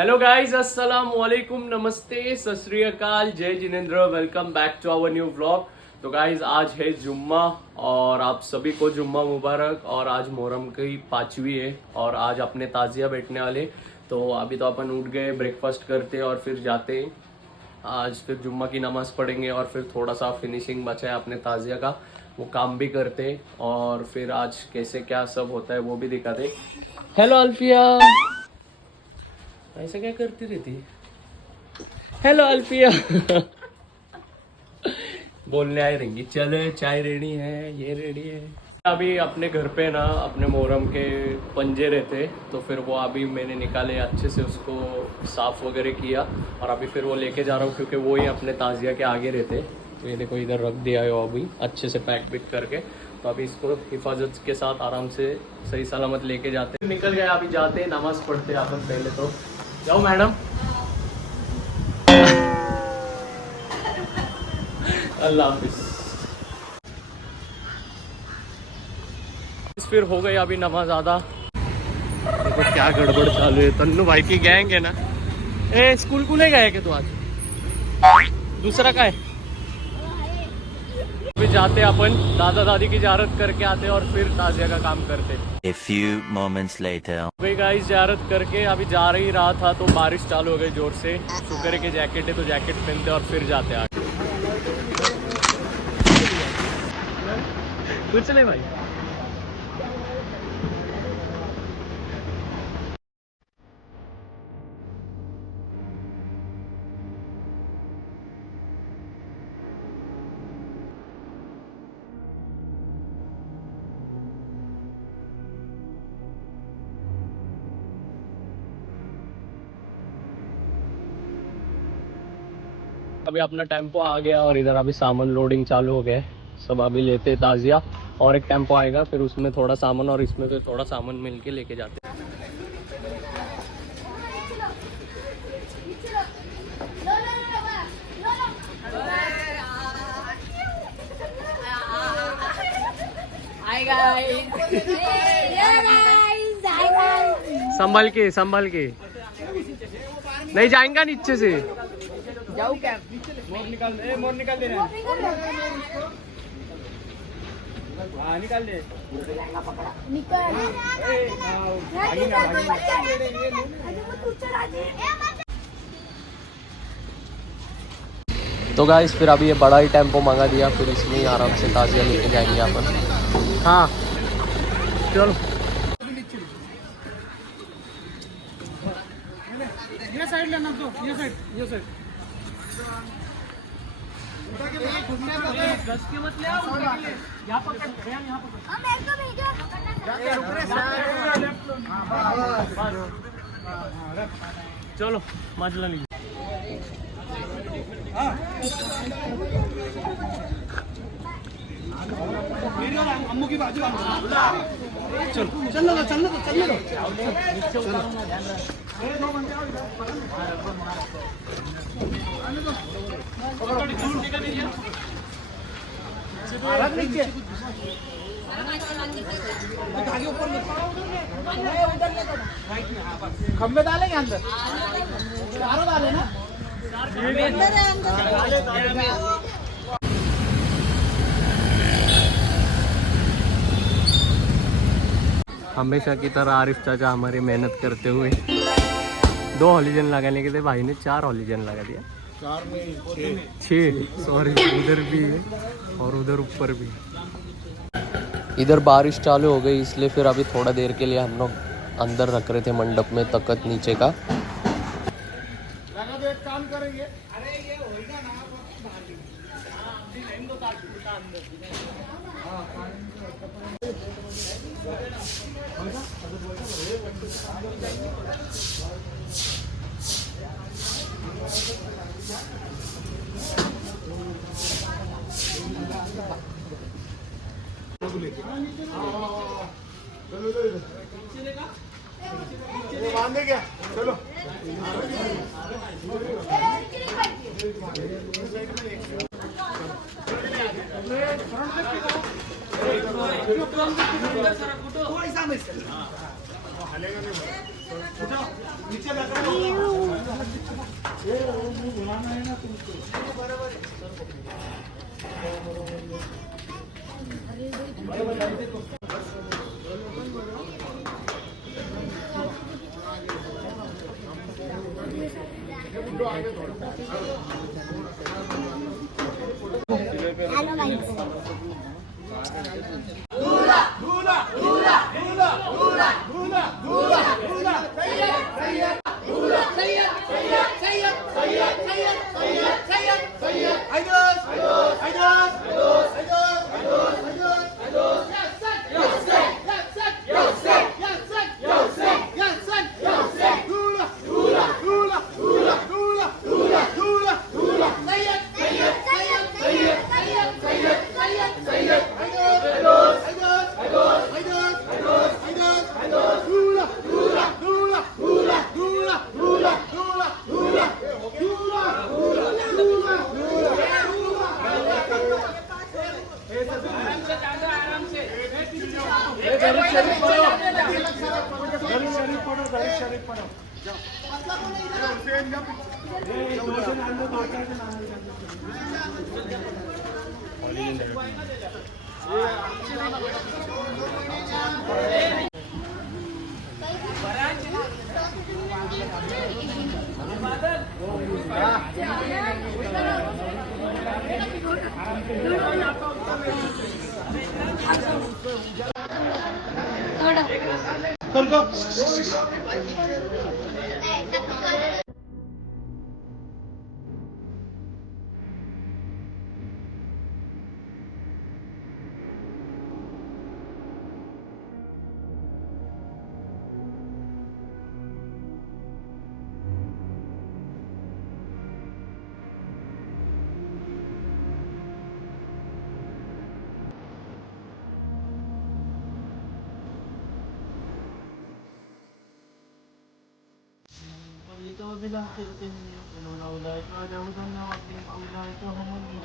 Hello guys, अस्सलाम वालेकुम, नमस्ते, सत श्री अकाल, जय जिनेंद्र। Welcome back to our new vlog. तो गाइस आज है जुम्मा और आप सभी को जुम्मा मुबारक। और आज मोहर्रम की 5वीं है और आज अपने ताजिया बैठने वाले। तो अभी तो अपन उठ गए, ब्रेकफास्ट करते और फिर जाते। आज फिर जुम्मा की नमाज पढ़ेंगे और फिर थोड़ा सा फिनिशिंग बचा है अपने ताजिया का, वो काम भी करते और फिर आज कैसे क्या सब होता है वो भी दिखाते। हेलो अल्फिया, ऐसा क्या करती रहती है? हेलो अल्फिया बोलने आई रहेंगी, चले चाय रेडी है, ये रेडी है। अभी अपने घर पे ना अपने मोहर्रम के पंजे रहते, तो फिर वो अभी मैंने निकाले, अच्छे से उसको साफ वगैरह किया और अभी फिर वो लेके जा रहा हूँ क्योंकि वो ही अपने ताजिया के आगे रहते। तो ये देखो इधर रख दिया है वो अभी अच्छे से पैक बिक करके। तो अभी इसको हिफाजत के साथ आराम से सही सलामत लेके जाते। निकल गए, अभी जाते नमाज पढ़ते अपन। पहले तो जाओ मैडम। अल्लाह हाफिज। फिर हो गई अभी नमाज आधा। देखो क्या गड़बड़ चालू है। तन्नू भाई की गैंग है ना। ए स्कूल को ले गए कि तू आज दूसरा का है। अभी जाते अपन दादा दादी की ज़ियारत करके आते और फिर ताजिया का काम करते। A few moments later. भाई गाइस ज़ियारत करके अभी जा ही रहा था तो बारिश चालू हो गई जोर से। शुक्र है कि जैकेट है तो जैकेट पहनते और फिर जाते आगे। कुछ नहीं भाई। अभी अपना टेम्पो आ गया और इधर अभी सामान लोडिंग चालू हो गया। सब अभी लेते ताजिया और एक टेम्पो आएगा, फिर उसमें थोड़ा सामान और इसमें फिर थोड़ा सामान मिल के लेके जाते। संभल के नहीं जाएंगा नीचे से। जाऊ क्या? मोर निकाल दे रहा है। हाँ निकाल दे। तो गाइस फिर अभी ये बड़ा ही टेम्पो मंगा दिया, फिर इसमें ही आराम से ताजिया लेके जाएंगे अपन। हाँ चलो। ये साइड लेना तो ये साइड दस के मत ले आओ। यहाँ पकड़, यहाँ पकड़। चलो मजला लीजिए। अम्मू की बाजू चल खंबे डालेंगे अंदर, चारों डाले ना। हमेशा की तरह आरिफ चाचा हमारी मेहनत करते हुए 2 हॉलीजन लगाने के थे, भाई ने 4 हॉलीजन लगा दिया। 6 सॉरी, उधर भी और उधर ऊपर भी। इधर बारिश चालू हो गई इसलिए फिर अभी थोड़ा देर के लिए हम लोग अंदर रख रहे थे मंडप में तख्त नीचे का। एक काम करेंगे। बांधे क्या? चलो उठो, नीचे लग रहा है। ये वो बुलाना है ना तुमको। बराबर Ito bilang unaula ito daw na ating paula ito humuli.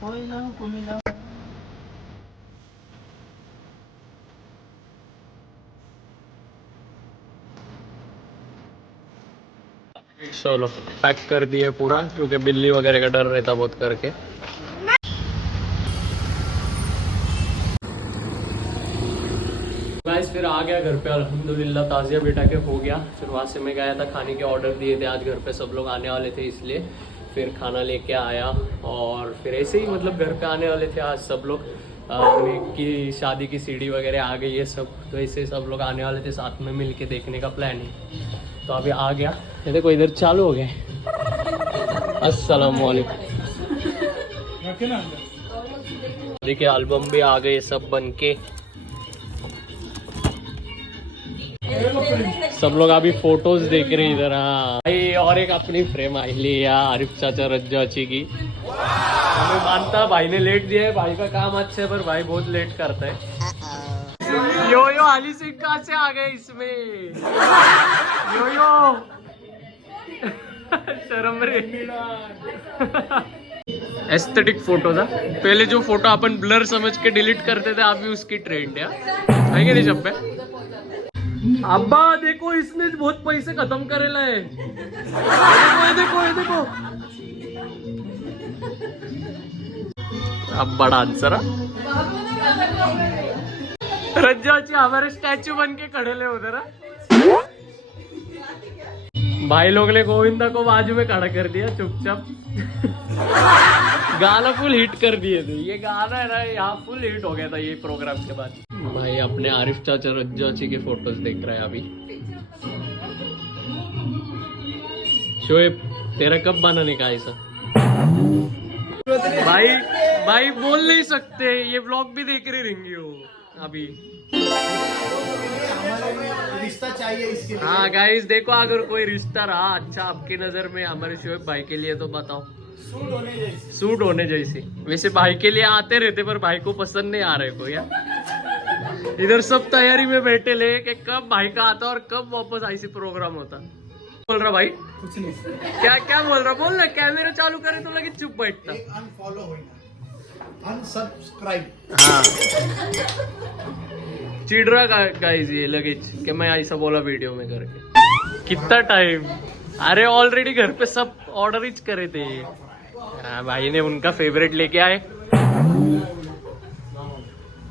Hoy lang kumilaw. चलो पैक कर दिए पूरा, क्योंकि बिल्ली वगैरह का डर रहता बहुत करके। गाइस फिर आ गया घर पे अल्हम्दुलिल्लाह, ताज़िया बेटा के हो गया। फिर वहाँ से मैं गया था, खाने के ऑर्डर दिए थे, आज घर पे सब लोग आने वाले थे इसलिए फिर खाना लेके आया। और फिर ऐसे ही मतलब घर पे आने वाले थे आज सब लोग, उन्हीं की शादी की सीढ़ी वगैरह आ गई है सब, तो ऐसे सब लोग आने वाले थे, साथ में मिल के देखने का प्लान है। तो अभी आ गया, ये देखो इधर चालू हो गए। अस्सलाम वालेकुम। देखिए एल्बम भी आ गए सब बन के, सब लोग अभी फोटोज देख रहे इधर। हाँ भाई, और एक अपनी फ्रेम आई ली यार, आरिफ चाचा रज्जाची की। हमें मानता भाई ने लेट दिया है, भाई का काम अच्छा है पर भाई बहुत लेट करता है। यो यो अली सिंह कहाँ से आ गए इसमें? यो यो शर्म रे। एस्थेटिक फोटो था पहले, जो फोटो अपन ब्लर समझ के डिलीट करते थे अभी उसकी ट्रेंड है कि नहीं जब पे? अब्बा देखो इसने बहुत पैसे खत्म करेला है। ये देखो ये देखो अब बड़ा आंसर। रज्जाची हमारे स्टैचू बन के खड़े ले उधर। भाई लोग ने गोविंदा को बाजू में खड़ा कर दिया चुपचाप। गाना फुल हिट कर दिए थे, ये गाना है ना यहाँ फुल हिट हो गया था ये प्रोग्राम के बाद। भाई अपने आरिफ चाचा रज्जाची के फोटोज देख रहे हैं अभी। शोएब तेरा कब बनाने का ऐसा? भाई भाई बोल नहीं सकते, ये व्लॉग भी देख रहे रहेंगे हो अभी। रिश्ता चाहिए इसके लिए। हाँ गाइस देखो, अगर कोई रिश्ता रहा अच्छा आपकी नजर में हमारे शोएब भाई के लिए तो बताओ। सूट होने जैसी। वैसे भाई के लिए आते रहते पर भाई को पसंद नहीं आ रहे कोई यार। इधर सब तैयारी में बैठे ले कि कब भाई का आता और कब वापस ऐसी प्रोग्राम होता। बोल रहा भाई कुछ नहीं, क्या क्या बोल रहा? बोल ना, कैमरा चालू करे तो लगे चुप बैठता। एक अनफॉलो होइना, अनसब्सक्राइब। हाँ चिढ़ रहा गाइस ये लगेज कि मैं ऐसा बोला वीडियो में करके। कितना टाइम, अरे ऑलरेडी घर पे सब ऑर्डर ही करे थे। हाँ, भाई ने उनका फेवरेट लेके आए।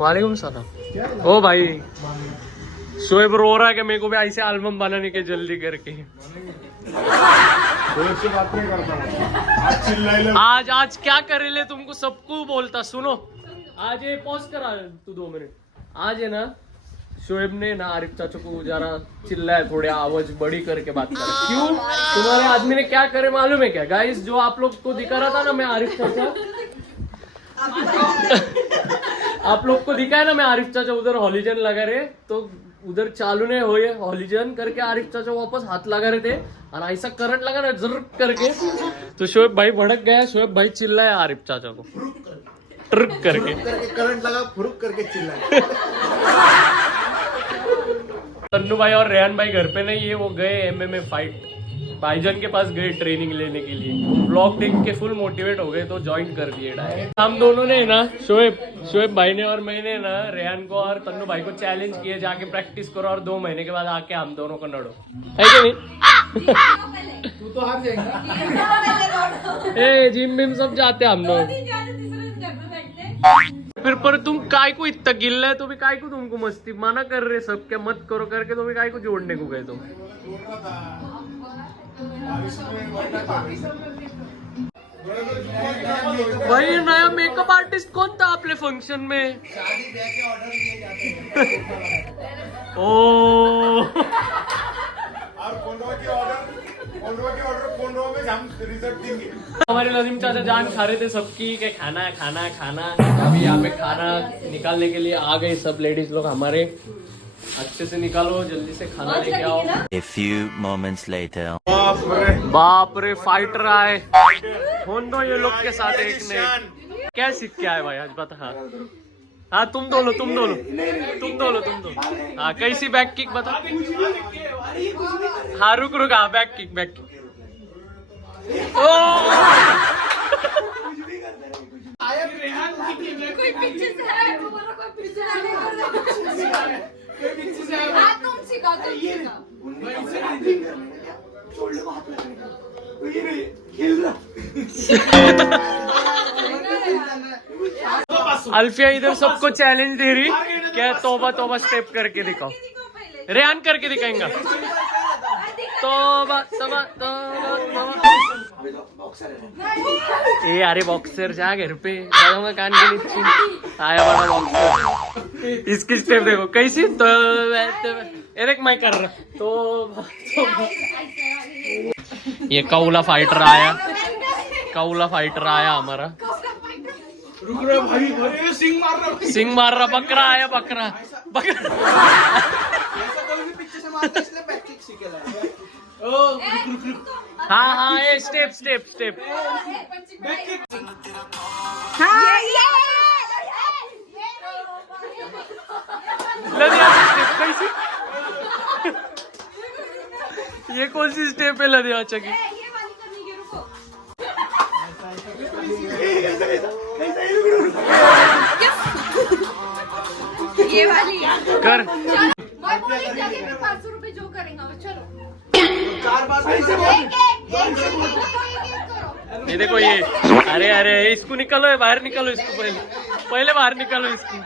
वालेकुम सलाम। ओ भाई शोएब रो रहा है कि मेरे को भी ऐसे एल्बम बनाने के जल्दी करके। से बात नहीं करता आज क्या करे ले, तुमको सबको बोलता सुनो। आज ये पॉज करा तू 2 मिनट। आज है ना शोएब ने ना आरिफ चाचा को जरा चिल्लाया, थोड़े आवाज बड़ी करके बात करा। क्यों? तुम्हारे आदमी ने क्या करे मालूम है क्या गाइस? जो आप लोग को दिखा रहा था ना मैं आरिफ चाचा आप लोग को दिखा है ना मैं आरिफ चाचा उधर हॉलीजन लगा रहे, तो उधर चालू नहीं हो हॉलीजन करके आरिफ चाचा वापस हाथ लगा रहे थे और ऐसा करंट लगा ना जरूर करके, तो शोएब भाई भड़क गया। शोएब भाई चिल्लाया आरिफ चाचा को ट्रिक करके करंट लगा, फुरुक करके चिल्लाया। तन्नू भाई और रेहान भाई घर पे नहीं है, वो गए एमएमए फाइट भाईजान के पास गए ट्रेनिंग लेने के लिए। ब्लॉग देख के फुल मोटिवेट हो गए तो ज्वाइन कर दिए डायरेक्ट। हम दोनों ने ना शोएब भाई ने और मैंने ना रेहान को और तन्नू भाई को चैलेंज किए जाके प्रैक्टिस करो और 2 महीने के बाद आके हम दोनों को लड़ो, है कि नहीं? तू तो हार जाएगा। ए जिम विम सब जाते हम लोग। फिर पर तुम काय को इतना गिल्ला है तो भी काय को तुमको मस्ती माना कर रहे सब क्या मत करो करके, तो भी काय को जोड़ने को गए तुम। भाई नया मेकअप आर्टिस्ट कौन था आपले फंक्शन में? ओ और कोंडवा के ऑर्डर में हम रिजल्ट देंगे। हमारे नजीम चाचा जान खा रहे थे सबकी के खाना खाना खाना। अभी यहाँ पे खाना निकालने के लिए आ गए सब लेडीज लोग हमारे। अच्छे से निकालो, जल्दी से खाना लेके आओ। A few moments later. बाप रे फाइटर आए फोन दो ये लोग के साथ एक ने। क्या सीख के आए भाई आज बता। हाँ तुम दो लो। हाँ कैसी बैक किक बता। हाँ रुक हाँ बैक किक ओ कोई पीछे से है, वो बोला कोई पीछे से है। हाँ तुम सिखा। अल्फिया इधर सबको चैलेंज दे रही क्या, तोबा स्टेप करके दिखाओ। रेहान करके दिखाएंगा तोबा। ए अरे बॉक्सर जा घर पे जाऊंगा कान के नीचे आया बड़ा बॉक्सर। इसकी स्टेप देखो कैसी तो एक मैं कर रहा तो ये कौला फाइटर आया हमारा। रुक रहा भाई, सिंह मार रहा बकरा आया बकरा। हाँ ये स्टेप कैसी ये कौन सी स्टेप है लदिया की? ये वाली कर मैं बोली जाके 500 रुपए जो करेंगे चलो। 4 बार ये देखो ये अरे इसको निकालो, बाहर निकालो इसको, पहले बाहर निकालो इसको।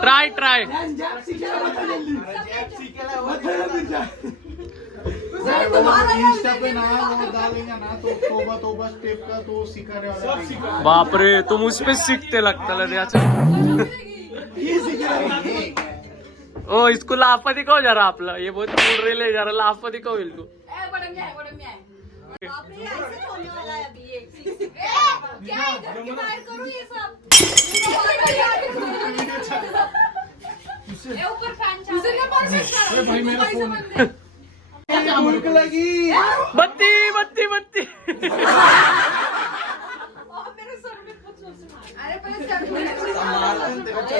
ट्राई इंस्टा पे ना वो डालेंगे ना तो तोबा स्टेप का तो सिखाने वाला। बाप रे तुम उस पे सीखते लगता लद्याचा। ये सिखा रहे ओ इसको लाफा दिखाओ जरा आपला, ये बहुत बोल रहे ले जरा लाफा दिखाओ इनको। बाप रे ऐसे होने वाला है अभी ये। क्या इधर के बाहर करूं ये सब। ये ऊपर फैन चल रहा है। भाई मेरा फोन मुल्क लगी बत्ती और मेरे सर में कुछ सोच। अरे पहले सर में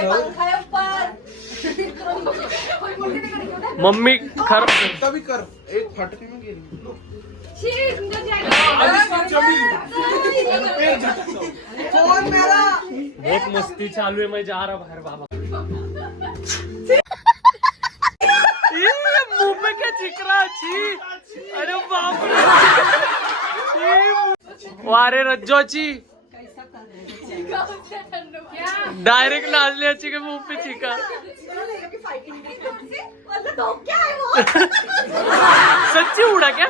पंखा है ऊपर। कोई बोलने नहीं करेगा। मम्मी खर तभी कर एक फटके में गिरी। शी सुंदर जाएगा। पैर झटक मस्ती चालू है, मैं जा रहा बाहर बाबा। ये मुंह पे क्या चिक रहा? छी, अरे बाप रे, वारे रज्जोची डायरेक्ट नाचल्याची के मुंह पे चिका। सच्ची उड़ा क्या?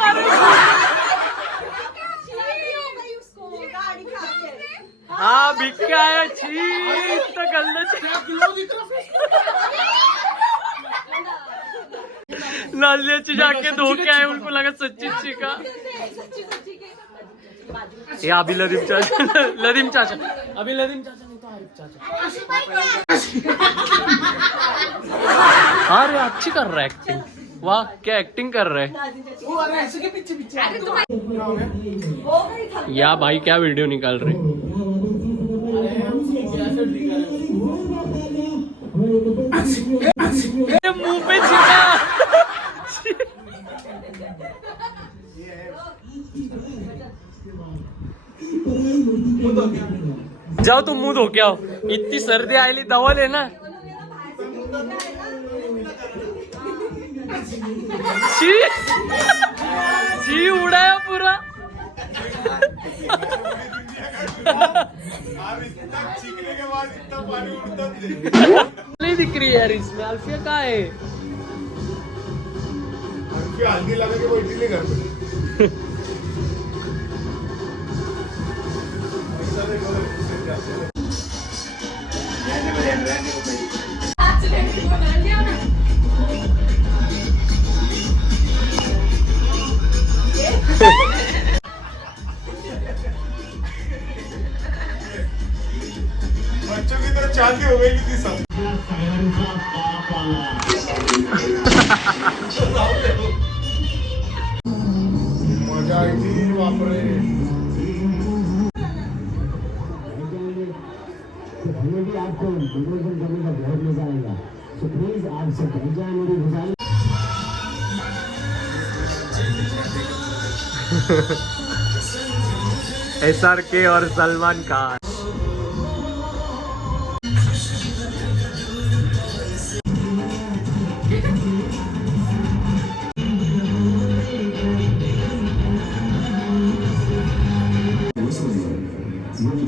अरे हाँ बिक के आया, छी तो गंदा नालियाची जाके धो के आए, उनको लगा सच्ची चिका। ये अभी लदीम चाचा, लदीम चाचा, अभी लदीम चाचा नहीं तो आरिफ चाचा। अरे अच्छी कर रहा है एक्टिंग, वाह क्या एक्टिंग कर रहा है। वो अरे ऐसे के पीछे या भाई क्या वीडियो निकाल रहे? मुंह पे चिका। जाओ तुम मुंह धो के आओ, इतनी सर्दी आयली दवा लेना। छी छी उड़ाया पूरा। चीखने के बाद इतना पानी उड़ता नहीं दिख रही यार इसमें। अल्फिया कहाँ है? हल्दी लगा के बैठी नहीं घर पे। बच्चों की तरह चांदी हो गई थी सब। मजा आई थी बापरे। आपको मनोरंजन करने का बहुत मजा आएगा, तो प्लीज आप सब बैठ जाए। मेरी गुजारिश SRK और सलमान खान।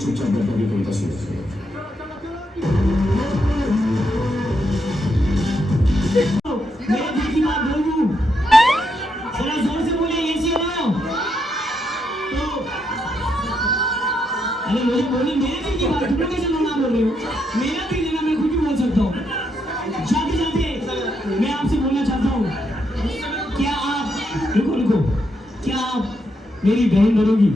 चुपचाप बैठा भी कोई तस्वीर मेरा दिल की बात बोल दूं, थोड़ा जोर से बोलिए। ये सी हो तो अरे मुझे बोली, मेरे दिल की बात तुम लोग कैसे ना बोल रहे हो? मेरा दिल है ना, मैं कुछ भी बोल सकता हूँ। जाते जाते मैं आपसे बोलना चाहता हूँ, क्या आप रुको, क्या आप मेरी बहन बनोगी?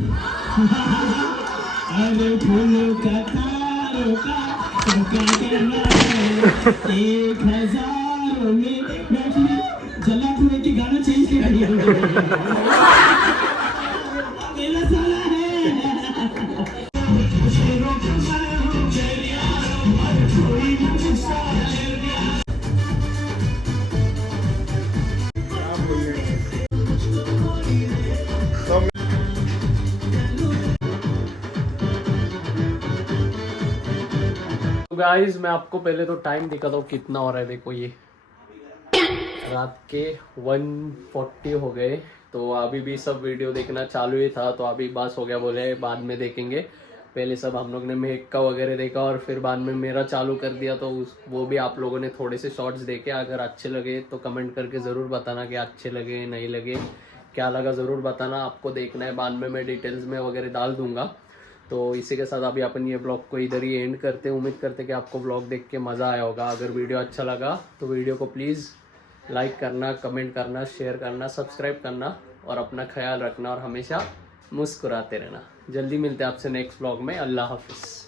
अरे फूलों का तारों का 1000 में मैं जल्लापुर के गाना चेंज कर दिया। मेरा साला है। गाइस मैं आपको पहले तो टाइम दिखाता हूँ कितना हो रहा है। देखो ये रात के 1:40 हो गए, तो अभी भी सब वीडियो देखना चालू ही था, तो अभी बस हो गया, बोले बाद में देखेंगे। पहले सब हम लोग ने मेक का वगैरह देखा और फिर बाद में मेरा चालू कर दिया, तो वो भी आप लोगों ने थोड़े से शॉर्ट्स देखे। अगर अच्छे लगे तो कमेंट करके ज़रूर बताना कि अच्छे लगे नहीं लगे, क्या लगा ज़रूर बताना। आपको देखना है, बाद में मैं डिटेल्स में वगैरह डाल दूंगा। तो इसी के साथ अभी अपन ये ब्लॉग को इधर ही एंड करते हैं। उम्मीद करते कि आपको ब्लॉग देख के मज़ा आया होगा। अगर वीडियो अच्छा लगा तो वीडियो को प्लीज़ लाइक करना, कमेंट करना, शेयर करना, सब्सक्राइब करना और अपना ख्याल रखना और हमेशा मुस्कुराते रहना। जल्दी मिलते हैं आपसे नेक्स्ट ब्लॉग में। अल्लाह हाफिज़।